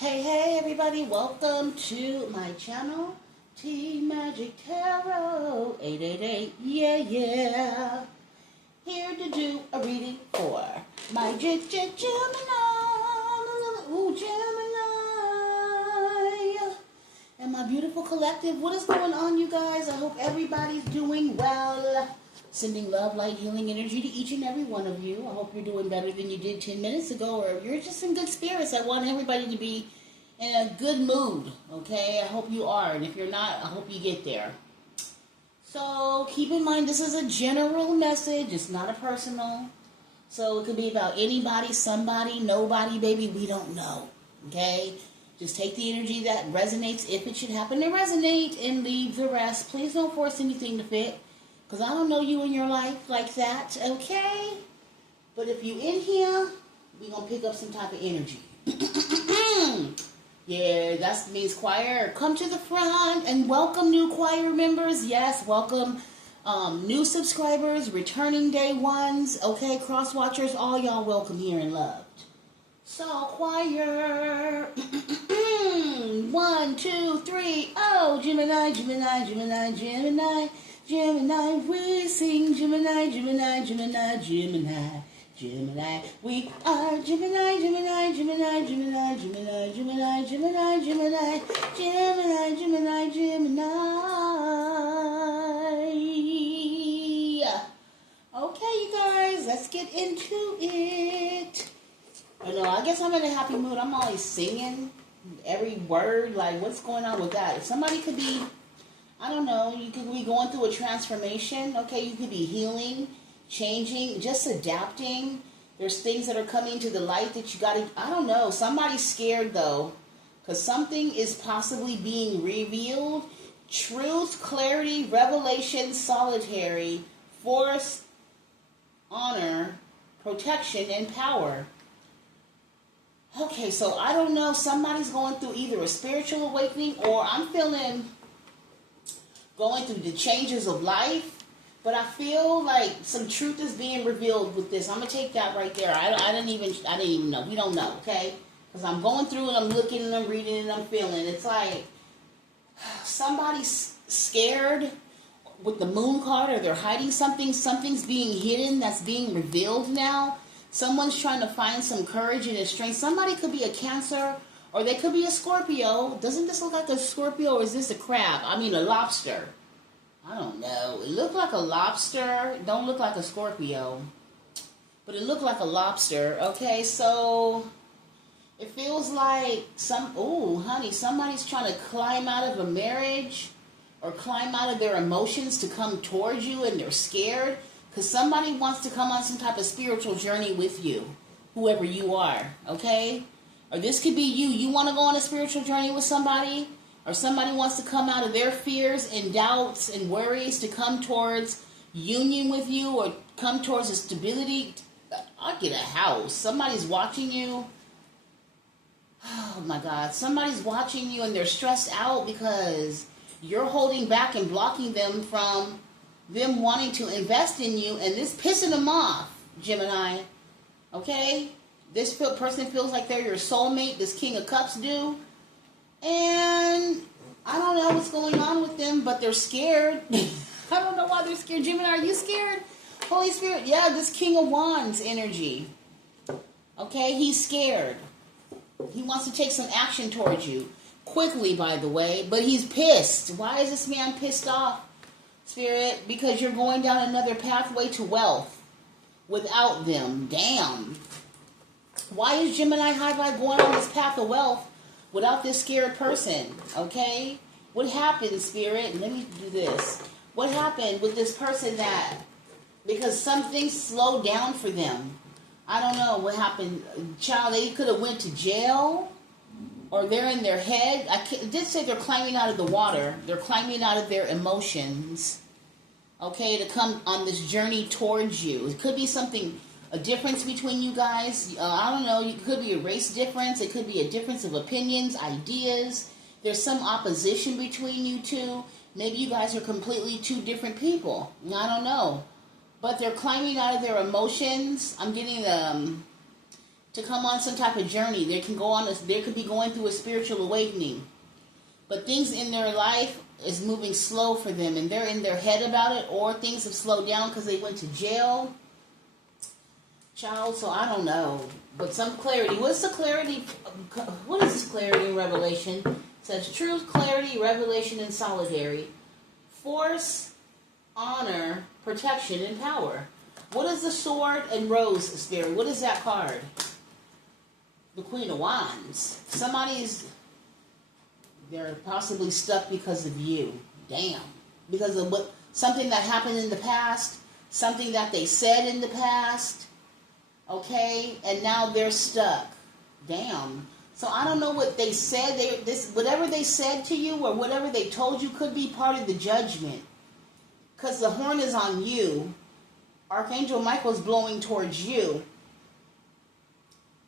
Hey everybody, welcome to my channel, tgirlmagick Tarot 888, yeah. Here to do a reading for my Gemini. Ooh, Gemini. And my beautiful collective. What is going on, you guys? I hope everybody's doing well. Sending love, light, healing energy to each and every one of you. I hope you're doing better than you did 10 minutes ago, or you're just in good spirits. I want everybody to be in a good mood, okay? I hope you are, and if you're not, I hope you get there. So keep in mind, this is a general message. It's not a personal. So it could be about anybody, somebody, nobody, baby. We don't know, okay? Just take the energy that resonates, if it should happen to resonate, and leave the rest. Please don't force anything to fit, because I don't know you in your life like that, okay? But if you in here, we're going to pick up some type of energy. Yeah, that means choir. Come to the front and welcome new choir members. Yes, welcome new subscribers, returning day ones, okay, cross watchers, all y'all welcome here and loved. So, choir. 1, 2, 3. Oh, Gemini, Gemini, Gemini, Gemini. Gemini, we sing Gemini, Gemini, Gemini, Gemini, Gemini. We are Gemini, Gemini, Gemini, Gemini, Gemini, Gemini, Gemini, Gemini, Gemini, Gemini, Gemini. Okay, you guys, let's get into it. I know, I guess I'm in a happy mood. I'm always singing every word. Like, what's going on with that? If somebody could be, I don't know, you could be going through a transformation, okay? You could be healing, changing, just adapting. There's things that are coming to the light that you got to, I don't know. Somebody's scared, though, because something is possibly being revealed. Truth, clarity, revelation, solitary, force, honor, protection, and power. Okay, so I don't know. Somebody's going through either a spiritual awakening, or I'm feeling going through the changes of life, but I feel like some truth is being revealed with this. I'm gonna take that right there. I didn't even know. We don't know, okay? Because I'm going through and I'm looking and I'm reading and I'm feeling. It's like somebody's scared with the moon card, or they're hiding something. Something's being hidden that's being revealed now. Someone's trying to find some courage and strength. Somebody could be a Cancer, or they could be a Scorpio. Doesn't this look like a Scorpio, or is this a crab? I mean, a lobster. I don't know. It looked like a lobster. Don't look like a Scorpio. But it looked like a lobster. Okay, so it feels like somebody's trying to climb out of a marriage, or climb out of their emotions to come towards you, and they're scared. Because somebody wants to come on some type of spiritual journey with you, whoever you are, okay? Or this could be you. You want to go on a spiritual journey with somebody, or somebody wants to come out of their fears and doubts and worries to come towards union with you, or come towards a stability. I'll get a house. Somebody's watching you. Oh my God. Somebody's watching you and they're stressed out because you're holding back and blocking them from them wanting to invest in you, and this pissing them off, Gemini. Okay? This person feels like they're your soulmate, this King of Cups do. And I don't know what's going on with them, but they're scared. I don't know why they're scared. Gemini, are you scared? Holy Spirit, yeah, this King of Wands energy. Okay, he's scared. He wants to take some action towards you. Quickly, by the way, but he's pissed. Why is this man pissed off, Spirit? Because you're going down another pathway to wealth without them. Damn. Why is Gemini High Vibe going on this path of wealth without this scared person? Okay? What happened, Spirit? Let me do this. What happened with this person that, because something slowed down for them? I don't know what happened. Child, they could have went to jail, or they're in their head. It did say they're climbing out of the water. They're climbing out of their emotions, okay, to come on this journey towards you. It could be something, a difference between you guys. I don't know. It could be a race difference. It could be a difference of opinions, ideas. There's some opposition between you two. Maybe you guys are completely two different people. I don't know. But they're climbing out of their emotions. I'm getting to come on some type of journey. They could be going through a spiritual awakening. But things in their life is moving slow for them, and they're in their head about it, or things have slowed down because they went to jail. Child, so I don't know. But some clarity. What's the clarity? What is this clarity and revelation? It says truth, clarity, revelation, and solidarity. Force, honor, protection, and power. What is the sword and rose, Spirit? What is that card? The Queen of Wands. They're possibly stuck because of you. Damn. Because of something that happened in the past, something that they said in the past, okay? And now they're stuck. Damn. So I don't know what they said. Whatever they said to you or whatever they told you could be part of the judgment. Because the horn is on you. Archangel Michael's blowing towards you.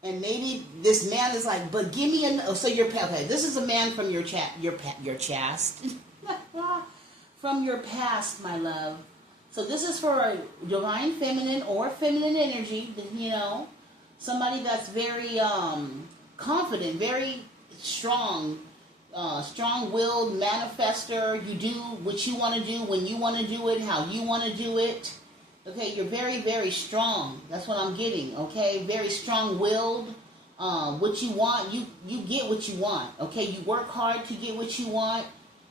And maybe this man is like, but give me so you're okay. This is a man from your chast, from your past, my love. So this is for a divine feminine or feminine energy. You know, somebody that's very confident, very strong, strong-willed manifester. You do what you want to do when you want to do it, how you want to do it. Okay, you're very, very strong. That's what I'm getting, okay? Very strong-willed. What you want, you get what you want, okay? You work hard to get what you want.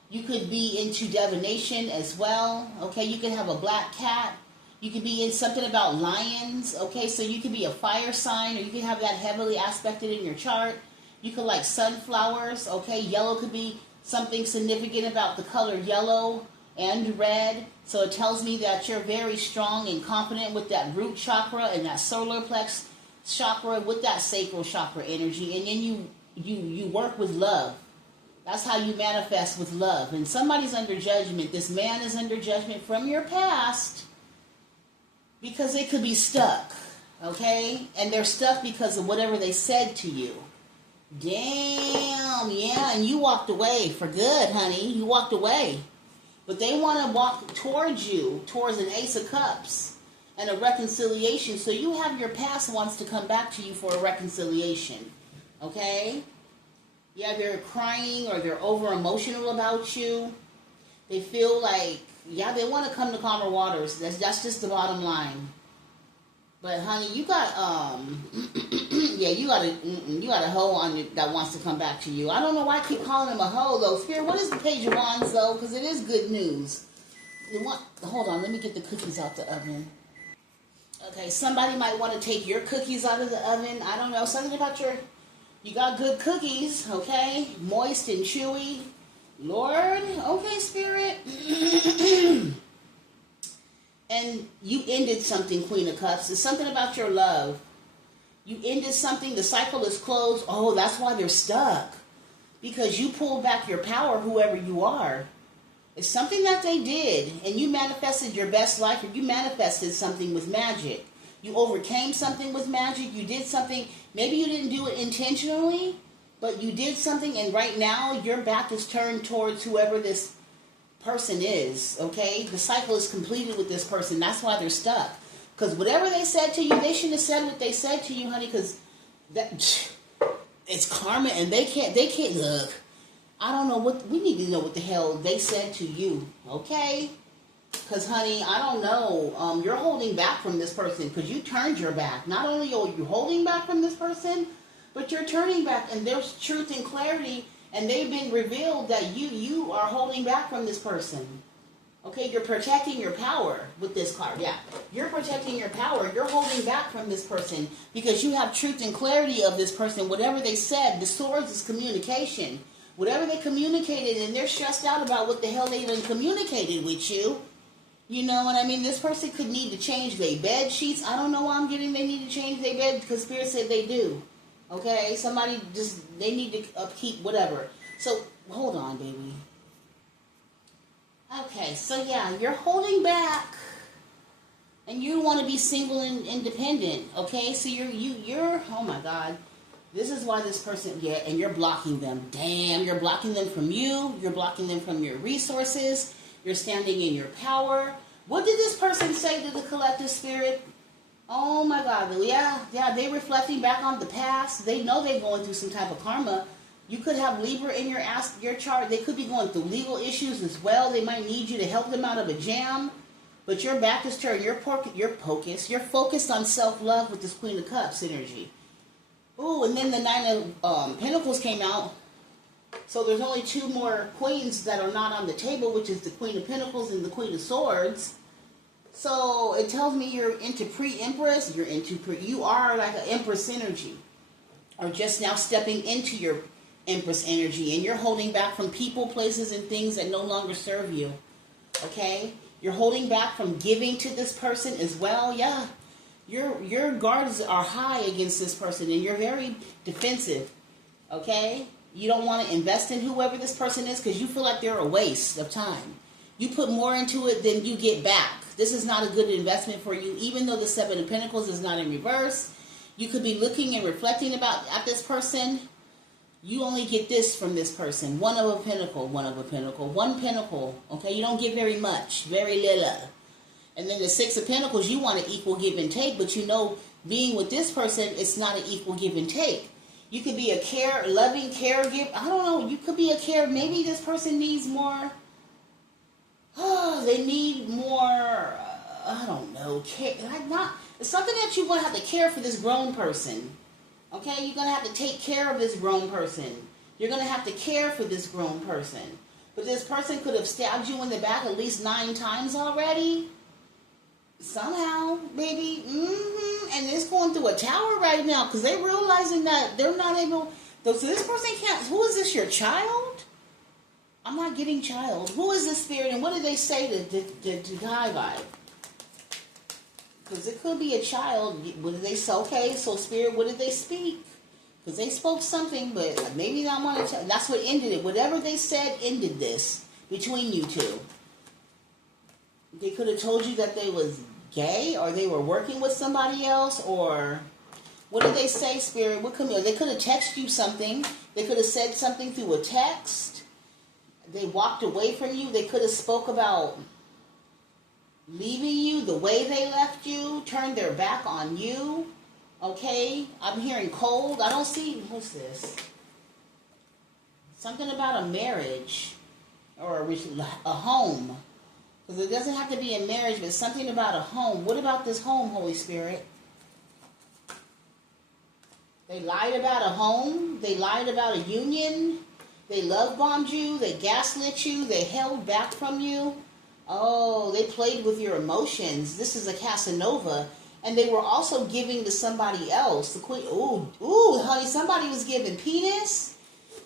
You could be into divination as well, okay? You can have a black cat. You could be in something about lions, okay? So you could be a fire sign, or you could have that heavily aspected in your chart. You could like sunflowers, okay? Yellow could be something significant about the color yellow and red. So it tells me that you're very strong and confident with that root chakra and that solar plex chakra with that sacral chakra energy. And then you work with love. That's how you manifest with love. And somebody's under judgment. This man is under judgment from your past because they could be stuck. Okay? And they're stuck because of whatever they said to you. Damn, yeah. And you walked away for good, honey. You walked away. But they want to walk towards you, towards an Ace of Cups and a reconciliation. So you have your past wants to come back to you for a reconciliation. Okay? Yeah, they're crying or they're over-emotional about you. They feel like, yeah, they want to come to calmer waters. That's just the bottom line. But honey, you got yeah, you got a hoe on you that wants to come back to you. I don't know why I keep calling him a hoe though. Spirit, what is the Page of Wands though? Because it is good news. Hold on, let me get the cookies out the oven. Okay, somebody might want to take your cookies out of the oven. I don't know, something about you got good cookies, okay? Moist and chewy. Lord, okay, Spirit. And you ended something, Queen of Cups. It's something about your love. You ended something. The cycle is closed. Oh, that's why they're stuck. Because you pulled back your power, whoever you are. It's something that they did. And you manifested your best life. Or you manifested something with magic. You overcame something with magic. You did something. Maybe you didn't do it intentionally. But you did something. And right now, your back is turned towards whoever this person is, okay? The cycle is completed with this person. That's why they're stuck. Because whatever they said to you, they shouldn't have said what they said to you, honey, because it's karma, and they can't, look, I don't know we need to know what the hell they said to you, okay? Because, honey, I don't know, you're holding back from this person because you turned your back. Not only are you holding back from this person, but you're turning back, and there's truth and clarity. And they've been revealed that you are holding back from this person. Okay, you're protecting your power with this card. Yeah, you're protecting your power. You're holding back from this person because you have truth and clarity of this person. Whatever they said, the swords is communication. Whatever they communicated, and they're stressed out about what the hell they even communicated with you. You know what I mean? This person could need to change their bed sheets. I don't know why I'm getting they need to change their bed because Spirit said they do. Okay, somebody they need to upkeep whatever. So, hold on, baby. Okay, so yeah, you're holding back. And you want to be single and independent. Okay, so you're, oh my God. This is why this person, yeah, and you're blocking them. Damn, you're blocking them from you. You're blocking them from your resources. You're standing in your power. What did this person say to the collective spirit? Oh my God, yeah, they reflecting back on the past. They know they're going through some type of karma. You could have Libra in your chart. They could be going through legal issues as well. They might need you to help them out of a jam. But your back is turned. You're focused on self-love with this Queen of Cups energy. Ooh, and then the Nine of Pentacles came out. So there's only two more queens that are not on the table, which is the Queen of Pentacles and the Queen of Swords. So it tells me you're into pre-Empress. You are like an Empress energy, or just now stepping into your Empress energy, and you're holding back from people, places, and things that no longer serve you. Okay, you're holding back from giving to this person as well. Yeah, your guards are high against this person, and you're very defensive. Okay, you don't want to invest in whoever this person is because you feel like they're a waste of time. You put more into it than you get back. This is not a good investment for you, even though the Seven of Pentacles is not in reverse. You could be looking and reflecting at this person. You only get this from this person. One of a pentacle, one pentacle. Okay, you don't get very much, very little. And then the Six of Pentacles, you want an equal give and take, but you know, being with this person, it's not an equal give and take. You could be a loving caregiver. I don't know. You could be maybe this person needs more. Oh, they need more, I don't know, care. It's something that you're going to have to care for this grown person. Okay? You're going to have to take care of this grown person. You're going to have to care for this grown person. But this person could have stabbed you in the back at least 9 times already. Somehow, baby. And it's going through a tower right now because they're realizing that they're not able. So this person can't. Who is this, your child? I'm not getting child. Who is this spirit, and what did they say to high vibe? Because it could be a child. What did they say? Okay, so spirit, what did they speak? Because they spoke something, but maybe not want to. That's what ended it. Whatever they said ended this between you two. They could have told you that they was gay, or they were working with somebody else, or what did they say, spirit? What could they could have texted you something? They could have said something through a text. They walked away from you. They could have spoke about leaving you the way they left you, turned their back on you. Okay? I'm hearing cold. I don't see, what's this? Something about a marriage or a home. Because it doesn't have to be a marriage, but something about a home. What about this home, Holy Spirit? They lied about a home. They lied about a union. They love bombed you. They gaslit you. They held back from you. Oh, they played with your emotions. This is a Casanova. And they were also giving to somebody else. The queen. Ooh, honey, somebody was giving penis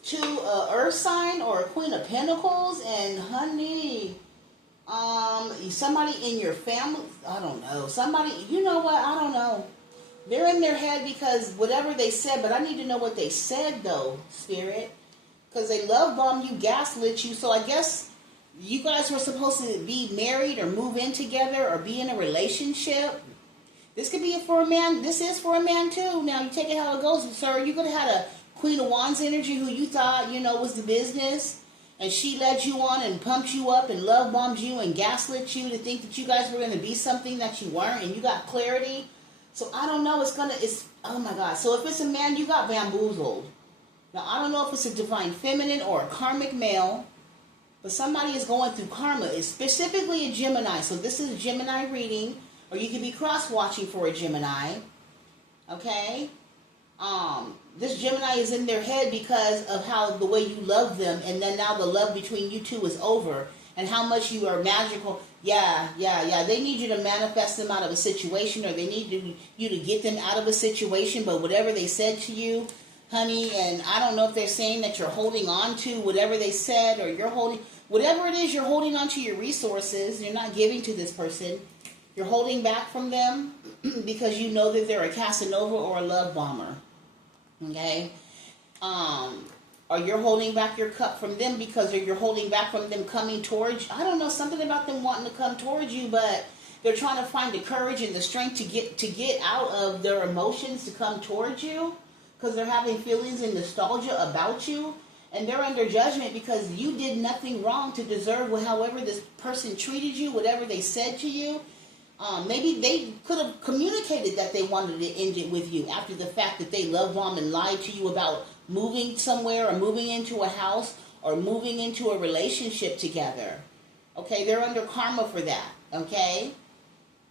to a earth sign or a Queen of Pentacles. And honey, somebody in your family. I don't know. Somebody, you know what? I don't know. They're in their head because whatever they said, but I need to know what they said though, Spirit. Because they love bomb you, gaslit you. So I guess you guys were supposed to be married or move in together or be in a relationship. This could be for a man. This is for a man too. Now you take it how it goes, sir. You could have had a Queen of Wands energy who you thought, was the business. And she led you on and pumped you up and love bombed you and gaslit you to think that you guys were going to be something that you weren't. And you got clarity. So I don't know. Oh my God. So if it's a man, you got bamboozled. Now, I don't know if it's a divine feminine or a karmic male, but somebody is going through karma. It's specifically a Gemini. So this is a Gemini reading, or you could be cross-watching for a Gemini. Okay? This Gemini is in their head because of the way you love them, and then now the love between you two is over, and how much you are magical. Yeah. They need you to manifest them out of a situation, or they need you to get them out of a situation, but whatever they said to you, honey, and I don't know if they're saying that you're holding on to whatever they said, or you're holding, whatever it is, you're holding on to your resources. You're not giving to this person. You're holding back from them because you know that they're a Casanova or a love bomber. Okay? Or you're holding back your cup from them because you're holding back from them coming towards you. I don't know, something about them wanting to come towards you, but they're trying to find the courage and the strength to get out of their emotions to come towards you. Because they're having feelings and nostalgia about you, and they're under judgment because you did nothing wrong to deserve however this person treated you, whatever they said to you. Maybe they could have communicated that they wanted to end it with you after the fact that they love bomb and lied to you about moving somewhere or moving into a house or moving into a relationship together. Okay, they're under karma for that. Okay?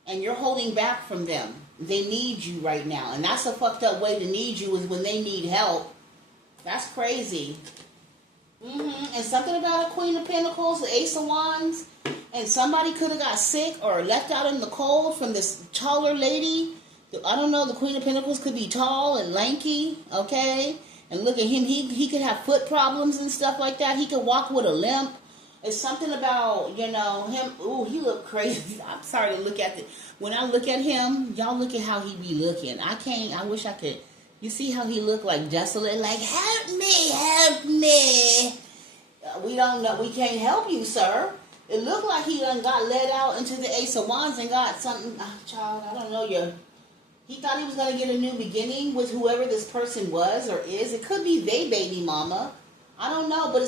And you're holding back from them. They need you right now. And that's a fucked up way to need you, is when they need help. That's crazy. And something about a Queen of Pentacles, the Ace of Wands, and somebody could have got sick or left out in the cold from this taller lady. I don't know, the Queen of Pentacles could be tall and lanky, okay? And look at him, he could have foot problems and stuff like that. He could walk with a limp. It's something about, you know, him. Ooh, he look crazy. I'm sorry to look at it. When I look at him, y'all look at how he be looking. I wish I could. You see how he look, like desolate, like, help me, help me. We don't know. We can't help you, sir. It looked like he done got let out into the Ace of Wands and got something. Child, I don't know. He thought he was going to get a new beginning with whoever this person was or is. It could be they baby mama. I don't know, but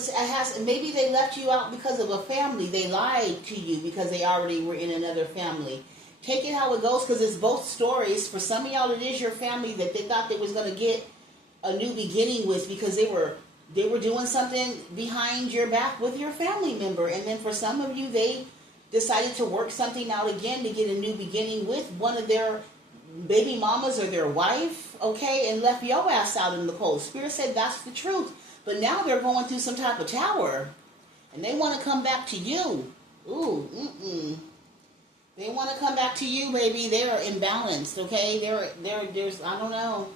maybe they left you out because of a family. They lied to you because they already were in another family. Take it how it goes, because it's both stories. For some of y'all, it is your family that they thought they was going to get a new beginning with, because they were doing something behind your back with your family member. And then for some of you, they decided to work something out again to get a new beginning with one of their baby mamas or their wife, okay, and left your ass out in the cold. Spirit said that's the truth. But now they're going through some type of tower, and they want to come back to you. Ooh, They want to come back to you, baby. They're imbalanced, okay? There's, I don't know.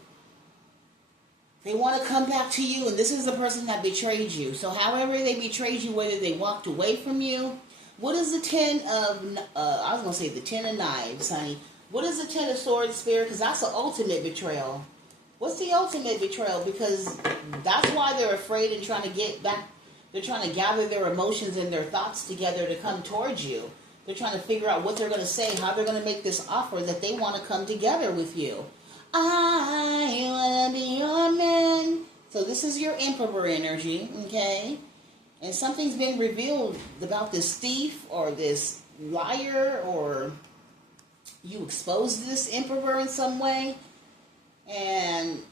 They want to come back to you, and this is the person that betrayed you. So however they betrayed you, whether they walked away from you, what is the 10 of, I was going to say the 10 of knives, honey. What is the 10 of swords, Spirit? Because that's the ultimate betrayal. What's the ultimate betrayal? Because that's why they're afraid and trying to get back. They're trying to gather their emotions and their thoughts together to come towards you. They're trying to figure out what they're going to say, how they're going to make this offer that they want to come together with you. I want to be your man. So this is your Emperor energy, okay? And something's been revealed about this thief or this liar, or you exposed this Emperor in some way. And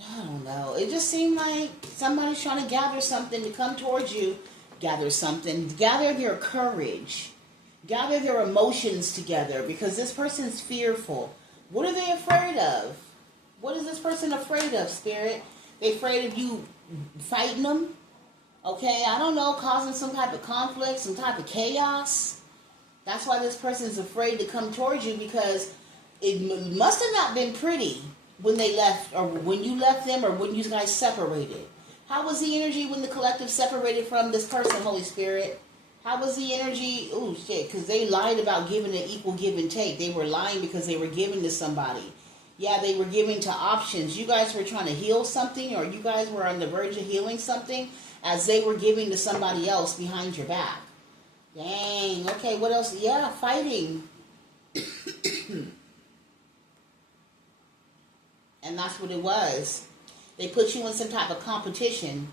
I don't know. It just seemed like somebody's trying to gather something to come towards you. Gather something. Gather their courage. Gather their emotions together, because this person's fearful. What are they afraid of? What is this person afraid of, Spirit? They afraid of you fighting them? Okay, I don't know, causing some type of conflict, some type of chaos. That's why this person is afraid to come towards you, because it must have not been pretty when they left, or when you left them, or when you guys separated. How was the energy when the collective separated from this person, Holy Spirit? How was the energy? Oh, shit, because they lied about giving an equal give and take. They were lying because they were giving to somebody. Yeah, they were giving to options. You guys were trying to heal something, or you guys were on the verge of healing something as they were giving to somebody else behind your back. Dang. Okay, what else? Yeah, fighting. And that's what it was. They put you in some type of competition,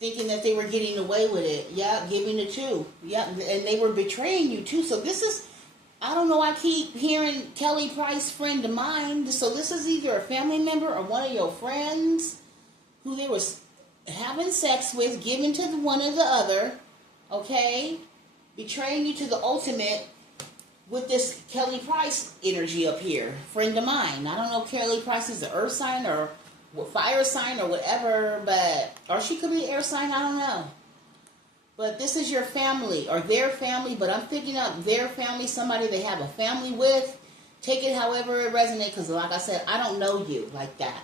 thinking that they were getting away with it. Yeah, giving it too. Yeah, and they were betraying you too. So this is, I don't know, I keep hearing Kelly Price, friend of mine. So this is either a family member or one of your friends who they were having sex with, giving to the one or the other, okay? Betraying you to the ultimate with this Kelly Price energy up here. Friend of mine. I don't know if Kelly Price is an earth sign or fire sign or whatever, but, or she could be an air sign, I don't know. But this is your family or their family, but I'm picking up their family, somebody they have a family with. Take it however it resonates, because like I said, I don't know you like that.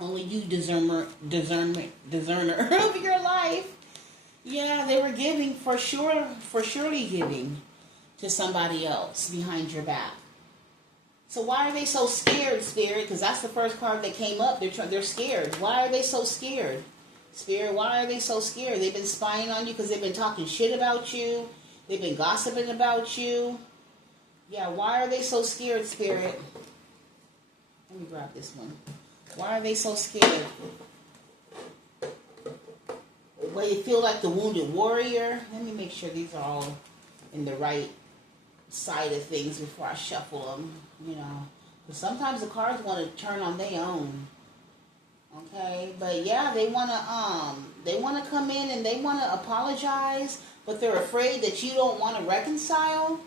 Only you discerner of your life. Yeah, they were giving for surely giving to somebody else behind your back. So why are they so scared, Spirit? Because that's the first card that came up. They're scared. Why are they so scared? Spirit, why are they so scared? They've been spying on you because they've been talking shit about you. They've been gossiping about you. Yeah, why are they so scared, Spirit? Let me grab this one. Why are they so scared? Well, you feel like the wounded warrior. Let me make sure these are all in the right side of things before I shuffle them, you know. Because sometimes the cards want to turn on their own. Okay, but yeah, they want to come in and they want to apologize, but they're afraid that you don't want to reconcile.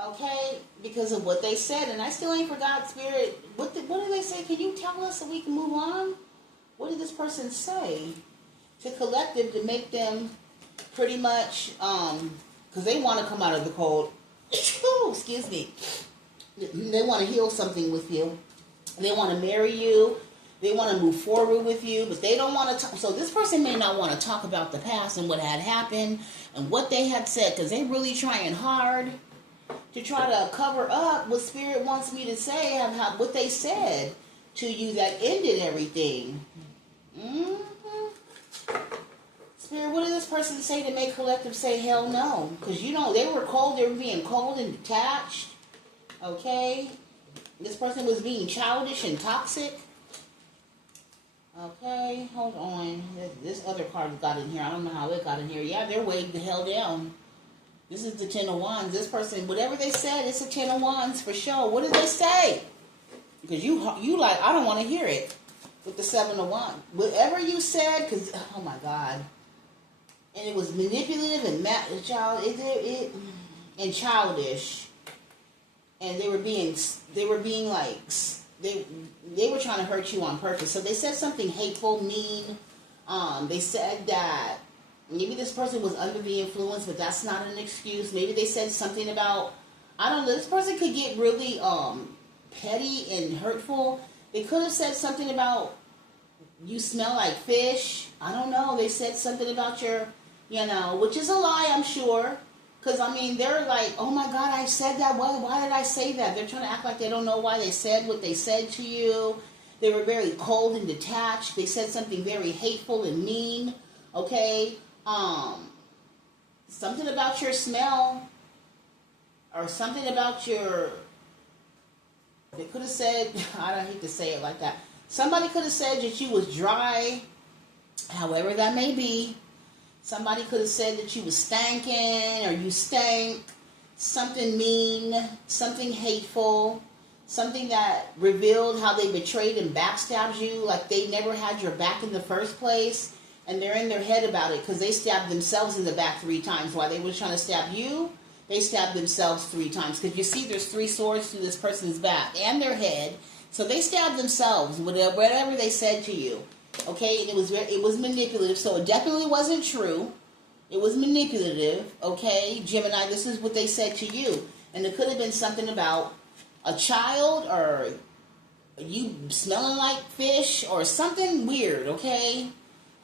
Okay, because of what they said, and I still ain't forgot, Spirit. What did they say? Can you tell us so we can move on? What did this person say to collective to make them pretty much, because they want to come out of the cold. Excuse me. They want to heal something with you. They want to marry you. They want to move forward with you, but they don't want to talk. So this person may not want to talk about the past and what had happened and what they had said, because they're really trying hard to try to cover up what Spirit wants me to say, what they said to you that ended everything. Spirit, what did this person say to make collective say hell no? Because, you know, they were cold. They were being cold and detached. Okay? This person was being childish and toxic. Okay, hold on. This other card got in here. I don't know how it got in here. Yeah, they're weighed the hell down. This is the Ten of Wands. This person, whatever they said, it's a Ten of Wands for sure. What did they say? Because you like, I don't want to hear it. With the Seven of Wands. Whatever you said, because, oh my God. And it was manipulative and and childish. And they were being like, they were trying to hurt you on purpose. So they said something hateful, mean. They said that maybe this person was under the influence, but that's not an excuse. Maybe they said something about, I don't know, this person could get really petty and hurtful. They could have said something about, you smell like fish. I don't know. They said something about your, you know, which is a lie, I'm sure. Because, I mean, they're like, oh my God, I said that. Why did I say that? They're trying to act like they don't know why they said what they said to you. They were very cold and detached. They said something very hateful and mean. Okay? Something about your smell. Or something about your... They could have said... I don't hate to say it like that. Somebody could have said that you was dry. However that may be. Somebody could have said that you was stankin' or you stank. Something mean, something hateful, something that revealed how they betrayed and backstabbed you, like they never had your back in the first place, and they're in their head about it because they stabbed themselves in the back 3 times. While they were trying to stab you, they stabbed themselves 3 times. Because you see there's 3 swords through this person's back and their head, so they stabbed themselves, whatever they said to you. Okay, and it was manipulative, so it definitely wasn't true. It was manipulative, okay? Gemini, this is what they said to you. And it could have been something about a child or you smelling like fish or something weird, okay?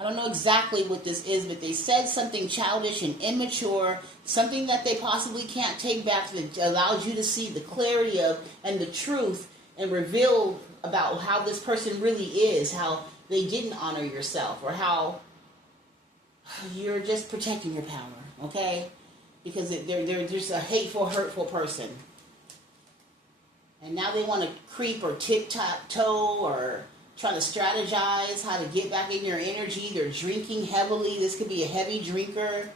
I don't know exactly what this is, but they said something childish and immature, something that they possibly can't take back that allows you to see the clarity of and the truth and reveal about how this person really is, how they didn't honor yourself, or how you're just protecting your power, okay? Because they're just a hateful, hurtful person. And now they want to creep or tic-tac-toe or try to strategize how to get back in your energy. They're drinking heavily. This could be a heavy drinker.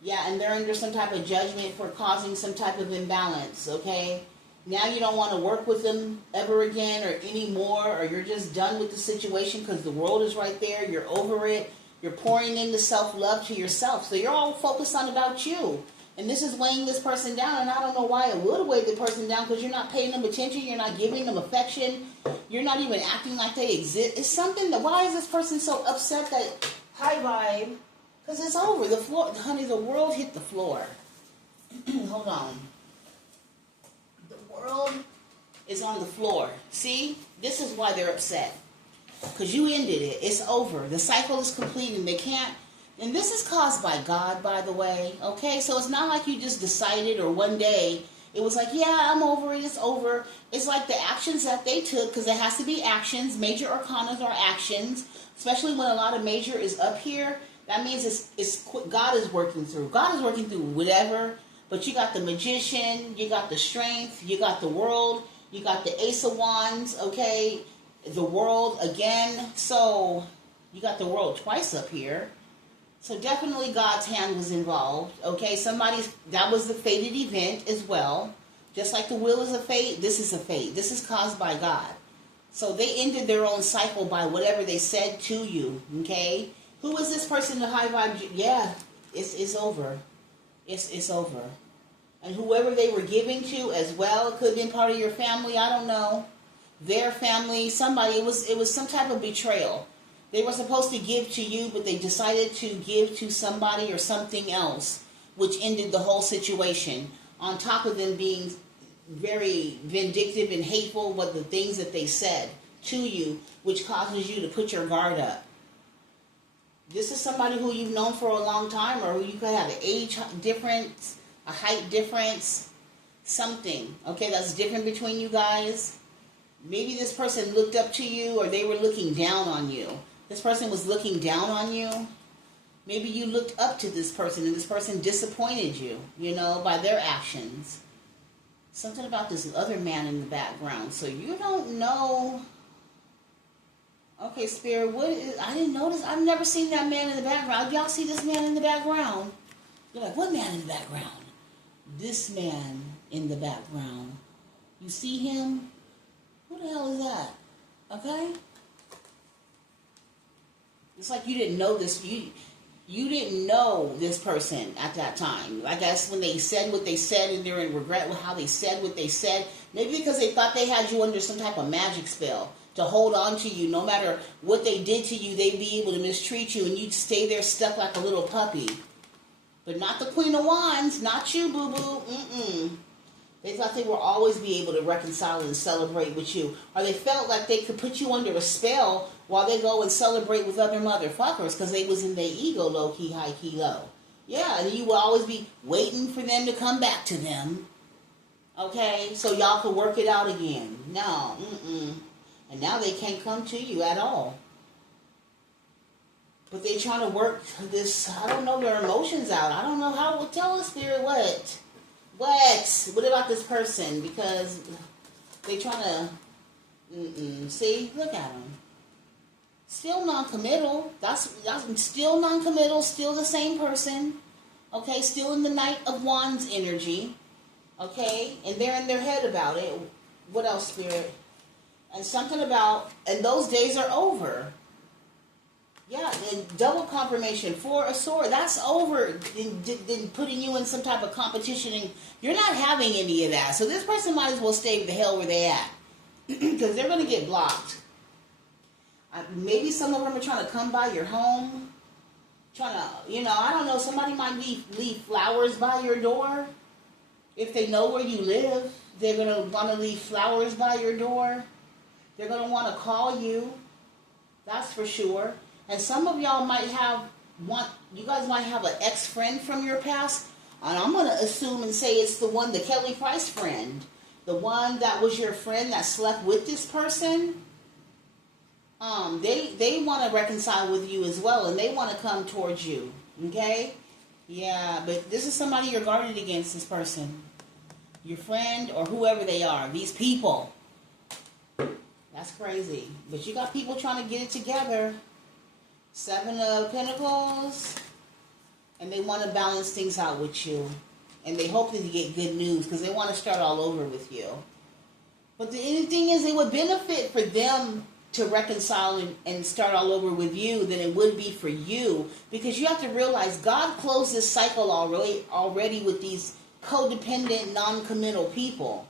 Yeah, and they're under some type of judgment for causing some type of imbalance, okay? Now you don't want to work with them ever again or anymore, or you're just done with the situation because the world is right there. You're over it. You're pouring in the self-love to yourself. So you're all focused on about you. And this is weighing this person down, and I don't know why it would weigh the person down, because you're not paying them attention. You're not giving them affection. You're not even acting like they exist. It's something that, why is this person so upset that, high vibe? Because it's over. The floor, honey, the world hit the floor. Hold on. World is on the floor. See? This is why they're upset. Because you ended it. It's over. The cycle is complete and they can't. And this is caused by God, by the way. Okay? So it's not like you just decided or one day it was like, yeah, I'm over it. It's over. It's like the actions that they took, because it has to be actions. Major arcanas are actions. Especially when a lot of major is up here. That means it's God is working through. God is working through whatever. But you got the Magician, you got the Strength, you got the World, you got the Ace of Wands, okay? The World again. So, you got the World twice up here. So definitely God's hand was involved. Okay, that was the fated event as well. Just like the will is a fate, this is a fate. This is caused by God. So they ended their own cycle by whatever they said to you. Okay, who is this person to high vibe? Yeah, it's over. It's over. And whoever they were giving to as well, it could have been part of your family. I don't know, their family, somebody. It was some type of betrayal. They were supposed to give to you, but they decided to give to somebody or something else, which ended the whole situation. On top of them being very vindictive and hateful with the things that they said to you, which causes you to put your guard up. This is somebody who you've known for a long time, or who you could have an age difference, a height difference, something, okay, that's different between you guys. Maybe this person looked up to you, or they were looking down on you. This person was looking down on you. Maybe you looked up to this person, and this person disappointed you, by their actions. Something about this other man in the background. So you don't know. Okay, Spirit, I didn't notice. I've never seen that man in the background. Y'all see this man in the background? You're like, what man in the background? This man in the background. You see him? Who the hell is that? Okay? It's like you didn't know this. You didn't know this person at that time. I guess when they said what they said and they're in regret with how they said what they said, maybe because they thought they had you under some type of magic spell to hold on to you. No matter what they did to you, they'd be able to mistreat you and you'd stay there stuck like a little puppy. But not the Queen of Wands, not you, boo-boo. They thought they would always be able to reconcile and celebrate with you. Or they felt like they could put you under a spell while they go and celebrate with other motherfuckers because they was in their ego low-key, high-key low. Yeah, and you will always be waiting for them to come back to them. Okay? So y'all could work it out again. No, And now they can't come to you at all. But they trying to work this, I don't know, their emotions out. I don't know how, tell the Spirit what? What about this person? Because they trying to, see, look at them. Still non-committal. That's still non-committal, still the same person. Okay, still in the Knight of Wands energy. Okay, and they're in their head about it. What else, Spirit? And something about, and those days are over. Yeah, and double confirmation for a sword. That's over than putting you in some type of competition. And you're not having any of that. So this person might as well stay the hell where they at. Because they're going to get blocked. Maybe some of them are trying to come by your home. Trying to, I don't know. Somebody might leave flowers by your door. If they know where you live, they're going to want to leave flowers by your door. They're going to want to call you. That's for sure. And some of y'all you guys might have an ex-friend from your past. And I'm going to assume and say it's the Kelly Price friend. The one that was your friend that slept with this person. They want to reconcile with you as well. And they want to come towards you. Okay? Yeah, but this is somebody you're guarded against, this person. Your friend or whoever they are. These people. That's crazy. But you got people trying to get it together. 7 of Pentacles. And they want to balance things out with you. And they hope that you get good news because they want to start all over with you. But the thing is, it would benefit for them to reconcile and start all over with you than it would be for you. Because you have to realize God closed this cycle already with these codependent, non-committal people.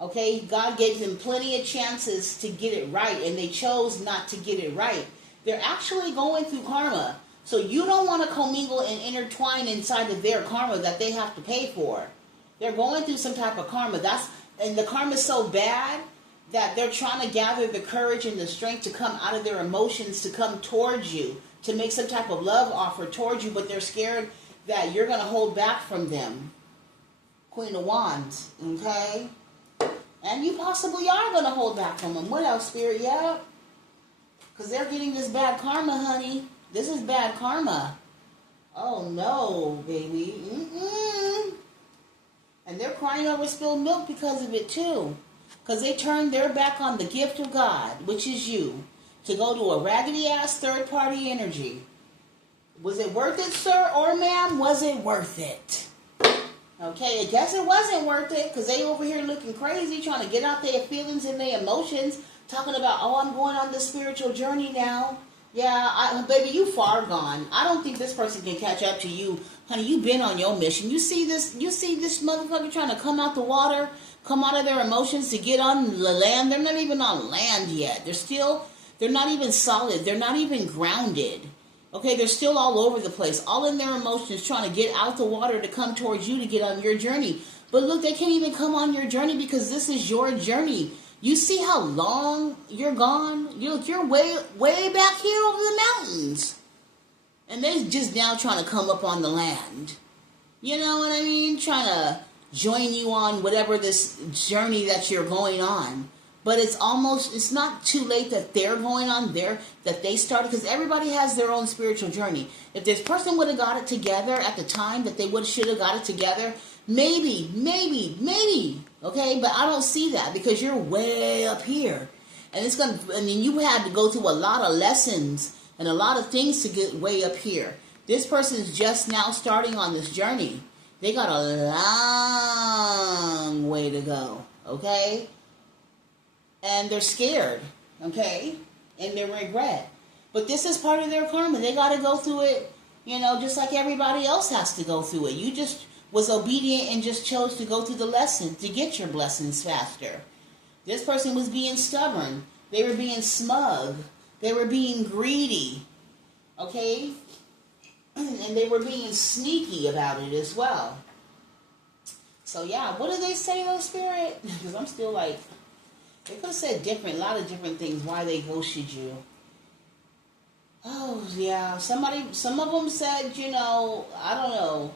Okay? God gave them plenty of chances to get it right. And they chose not to get it right. They're actually going through karma. So you don't want to commingle and intertwine inside of their karma that they have to pay for. They're going through some type of karma. And the karma is so bad that they're trying to gather the courage and the strength to come out of their emotions, to come towards you, to make some type of love offer towards you, but they're scared that you're going to hold back from them. Queen of Wands, okay? And you possibly are going to hold back from them. What else, Spirit? Yeah. Because they're getting this bad karma, honey. This is bad karma. Oh, no, baby. And they're crying over spilled milk because of it, too. Because they turned their back on the gift of God, which is you, to go to a raggedy-ass third-party energy. Was it worth it, sir or ma'am? Was it worth it? Okay, I guess it wasn't worth it because they over here looking crazy, trying to get out their feelings and their emotions, talking about, oh, I'm going on this spiritual journey now. Yeah, baby, you far gone. I don't think this person can catch up to you. Honey, you've been on your mission. You see this motherfucker trying to come out the water, come out of their emotions to get on the land. They're not even on land yet. They're not even solid. They're not even grounded. Okay, they're still all over the place, all in their emotions, trying to get out the water to come towards you to get on your journey. But look, they can't even come on your journey because this is your journey. You see how long you're gone? You're way back here over the mountains. And they're just now trying to come up on the land. You know what I mean? Trying to join you on whatever this journey that you're going on. But it's not too late that they're going on there, that they started, because everybody has their own spiritual journey. If this person would have got it together at the time that they should have got it together, maybe, okay? But I don't see that because you're way up here. And you had to go through a lot of lessons and a lot of things to get way up here. This person is just now starting on this journey. They got a long way to go, okay? And they're scared, okay? And they regret. But this is part of their karma. They got to go through it, just like everybody else has to go through it. You just was obedient and just chose to go through the lesson to get your blessings faster. This person was being stubborn. They were being smug. They were being greedy, okay? And they were being sneaky about it as well. So, yeah, what do they say, though, Spirit? Because I'm still like... They could have said a lot of different things why they ghosted you. Oh, yeah. Some of them said, I don't know.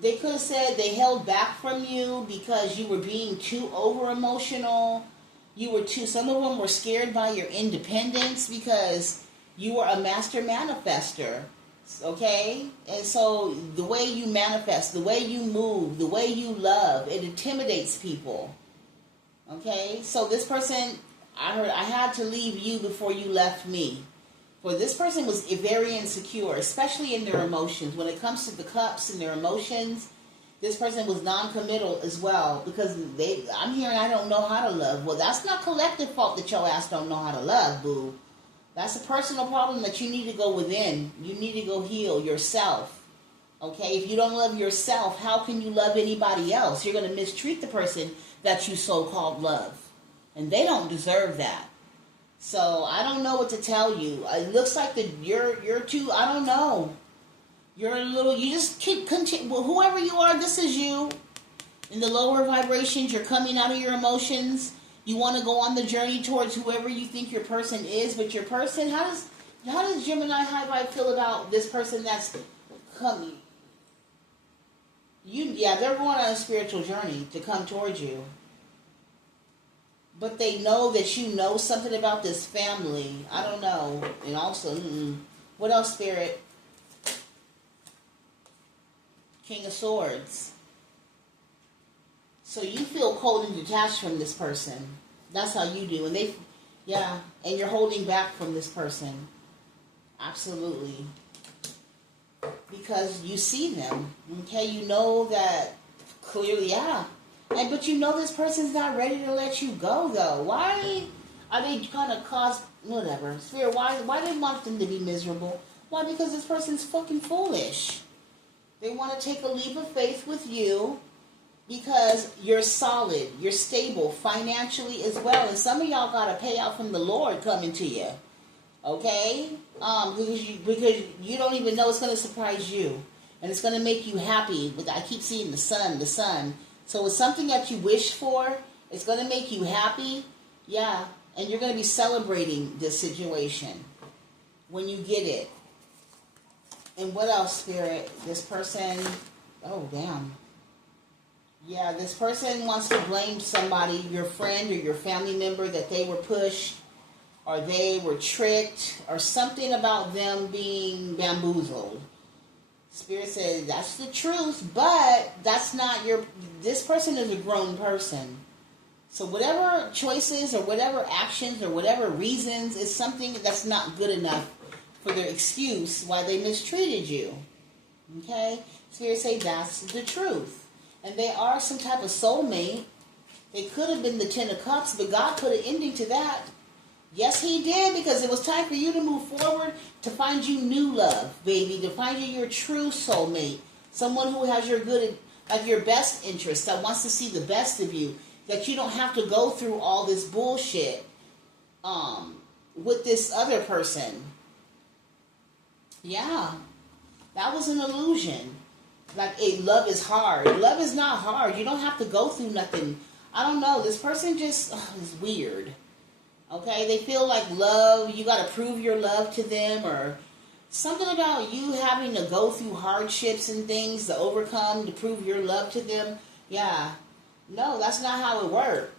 They could have said they held back from you because you were being too over-emotional. Some of them were scared by your independence because you were a master manifester. Okay? And so the way you manifest, the way you move, the way you love, it intimidates people. Okay, so this person, I had to leave you before you left me. For this person was very insecure, especially in their emotions. When it comes to the cups and their emotions, this person was non-committal as well. Because I'm hearing I don't know how to love. Well, that's not collective fault that your ass don't know how to love, boo. That's a personal problem that you need to go within. You need to go heal yourself. Okay, if you don't love yourself, how can you love anybody else? You're going to mistreat the person that you so-called love. And they don't deserve that. So I don't know what to tell you. It looks like you're too, I don't know. You just keep continue. Well, whoever you are, this is you. In the lower vibrations, you're coming out of your emotions. You want to go on the journey towards whoever you think your person is. But your person, how does Gemini High Vibe feel about this person that's coming? They're going on a spiritual journey to come towards you. But they know that you know something about this family. I don't know. And also, what else, Spirit? King of Swords. So you feel cold and detached from this person. That's how you do. And and you're holding back from this person. Absolutely. Because you see them, okay? You know that clearly, but you know this person's not ready to let you go, though. Why are they kind of whatever? Spirit, why do they want them to be miserable? Why? Because this person's fucking foolish. They want to take a leap of faith with you because you're solid, you're stable financially as well. And some of y'all got a payout from the Lord coming to you. Okay? Because you don't even know it's going to surprise you. And it's going to make you happy. I keep seeing the sun. So it's something that you wish for. It's going to make you happy. Yeah. And you're going to be celebrating this situation when you get it. And what else, Spirit? This person, oh, damn. Yeah, this person wants to blame somebody, your friend or your family member, that they were pushed or they were tricked or something about them being bamboozled. Spirit says that's the truth, but that's not this person is a grown person. So whatever choices or whatever actions or whatever reasons is something that's not good enough for their excuse why they mistreated you. Okay? Spirit say that's the truth. And they are some type of soulmate. They could have been the 10 of Cups, but God put an ending to that. Yes, He did, because it was time for you to move forward, to find you new love, baby, to find you your true soulmate. Someone who has your good, like your best interest, that wants to see the best of you, that you don't have to go through all this bullshit with this other person. Yeah, that was an illusion. Like, love is hard. Love is not hard. You don't have to go through nothing. I don't know. This person just is weird. Okay? They feel like love, you got to prove your love to them, or something about you having to go through hardships and things to overcome, to prove your love to them. Yeah. No, that's not how it works.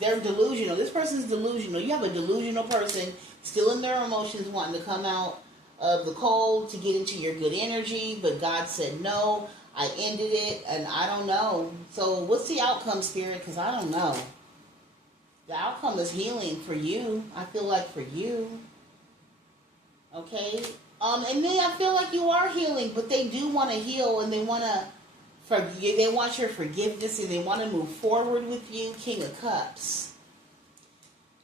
They're delusional. This person's delusional. You have a delusional person still in their emotions, wanting to come out of the cold to get into your good energy, but God said no. I ended it, and I don't know. So what's the outcome, Spirit? Because I don't know. The outcome is healing for you. I feel like for you. Okay? And then I feel like you are healing, but they do want to heal, and they want to forgive. They want your forgiveness, and they want to move forward with you. King of Cups.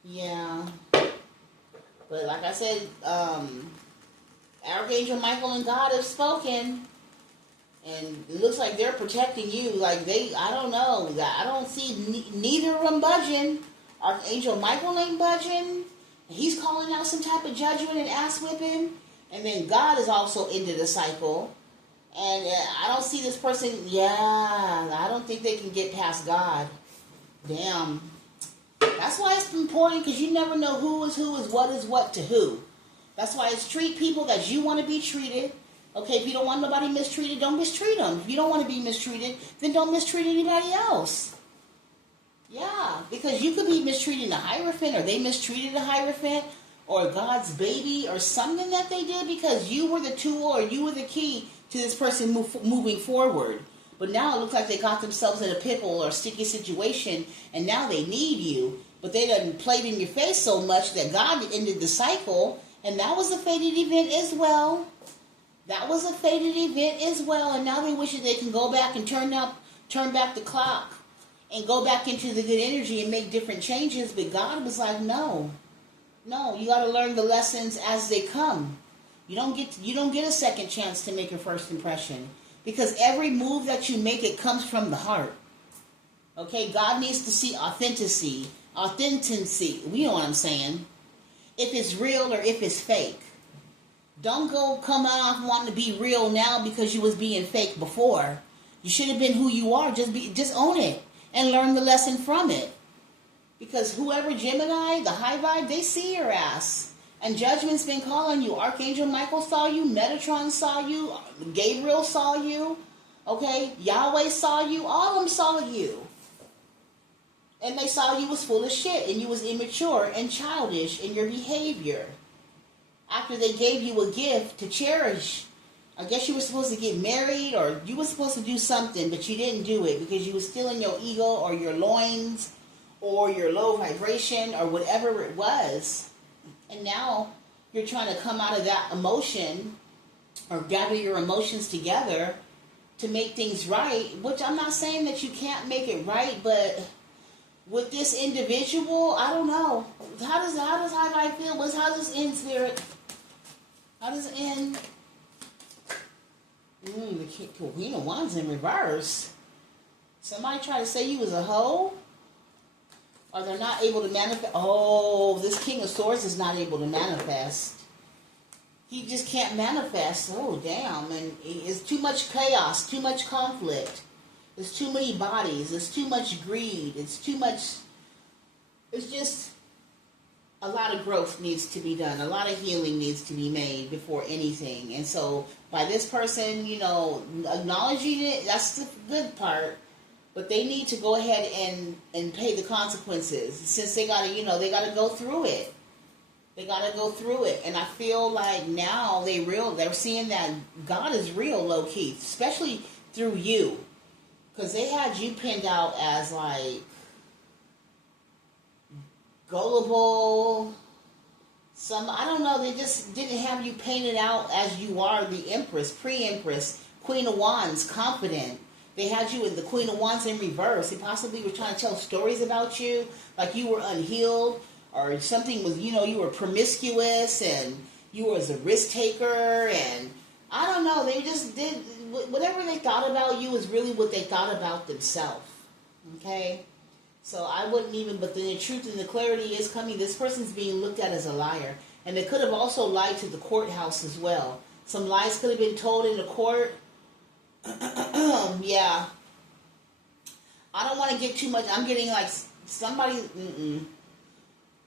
Yeah. But like I said, Archangel Michael and God have spoken, and it looks like they're protecting you. Like I don't know. I don't see neither of them budging. Archangel Michael ain't budging. He's calling out some type of judgment and ass whipping. And then God is also ended the cycle. And I don't see this person. Yeah, I don't think they can get past God. Damn. That's why it's important, because you never know who is what to who. That's why it's treat people as you want to be treated. Okay, if you don't want nobody mistreated, don't mistreat them. If you don't want to be mistreated, then don't mistreat anybody else. Yeah, because you could be mistreating a Hierophant, or they mistreated a Hierophant, or God's baby, or something that they did because you were the tool or you were the key to this person moving forward. But now it looks like they got themselves in a pickle or sticky situation, and now they need you. But they done played in your face so much that God ended the cycle, and that was a fated event as well. That was a fated event as well, and now they wish that they can go back and turn back the clock and go back into the good energy and make different changes. But God was like, no, you got to learn the lessons as they come. You don't get a second chance to make a first impression, because every move that you make, it comes from the heart. Okay, God needs to see authenticity. You know what I'm saying? If it's real or if it's fake. Don't go come off wanting to be real now because you was being fake before. You should have been who you are. Just own it and learn the lesson from it. Because whoever Gemini, the high vibe, they see your ass. And judgment's been calling you. Archangel Michael saw you. Metatron saw you. Gabriel saw you. Okay? Yahweh saw you. All of them saw you. And they saw you was full of shit. And you was immature and childish in your behavior. After they gave you a gift to cherish. I guess you were supposed to get married, or you were supposed to do something, but you didn't do it because you were still in your ego or your loins or your low vibration or whatever it was. And now you're trying to come out of that emotion or gather your emotions together to make things right, which I'm not saying that you can't make it right, but with this individual, I don't know. How does I feel? How does this end, Spirit? How does it end? The Queen of Wands in reverse. Somebody try to say you was a hoe? Or they're not able to manifest. Oh, this King of Swords is not able to manifest. He just can't manifest. Oh, damn. And it's too much chaos, too much conflict. There's too many bodies. There's too much greed. It's just a lot of growth needs to be done. A lot of healing needs to be made before anything. And so by this person, acknowledging it, that's the good part. But they need to go ahead and pay the consequences, since they gotta go through it. They gotta go through it. And I feel like now they're seeing that God is real, low key, especially through you. Because they had you pinned out as like gullible, I don't know, they just didn't have you painted out as you are, the Empress, pre-Empress, Queen of Wands, confident. They had you in the Queen of Wands in reverse. They possibly were trying to tell stories about you, like you were unhealed, or something was, you were promiscuous, and you was a risk taker, and I don't know, they just did, whatever they thought about you is really what they thought about themselves, okay? So I wouldn't even, but the truth and the clarity is coming. This person's being looked at as a liar. And they could have also lied to the courthouse as well. Some lies could have been told in the court. Yeah. I don't want to get too much. I'm getting like somebody,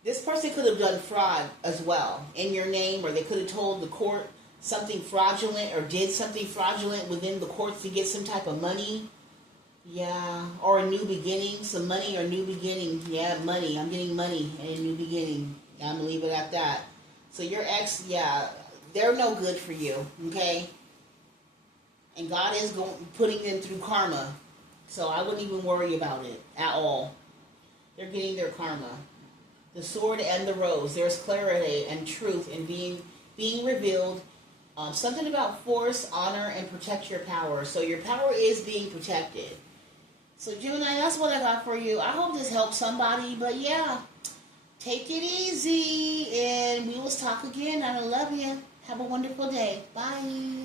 This person could have done fraud as well in your name, or they could have told the court something fraudulent or did something fraudulent within the courts to get some type of money. Yeah, or a new beginning, some money or new beginning. Yeah, money. I'm getting money and a new beginning. Yeah, I'm going to leave it at that. So your ex, yeah, they're no good for you, okay? And God is putting them through karma. So I wouldn't even worry about it at all. They're getting their karma. The sword and the rose. There's clarity and truth and being revealed. Something about force, honor, and protect your power. So your power is being protected. So Gemini, that's what I got for you. I hope this helps somebody. But yeah, take it easy. And we will talk again. I love you. Have a wonderful day. Bye.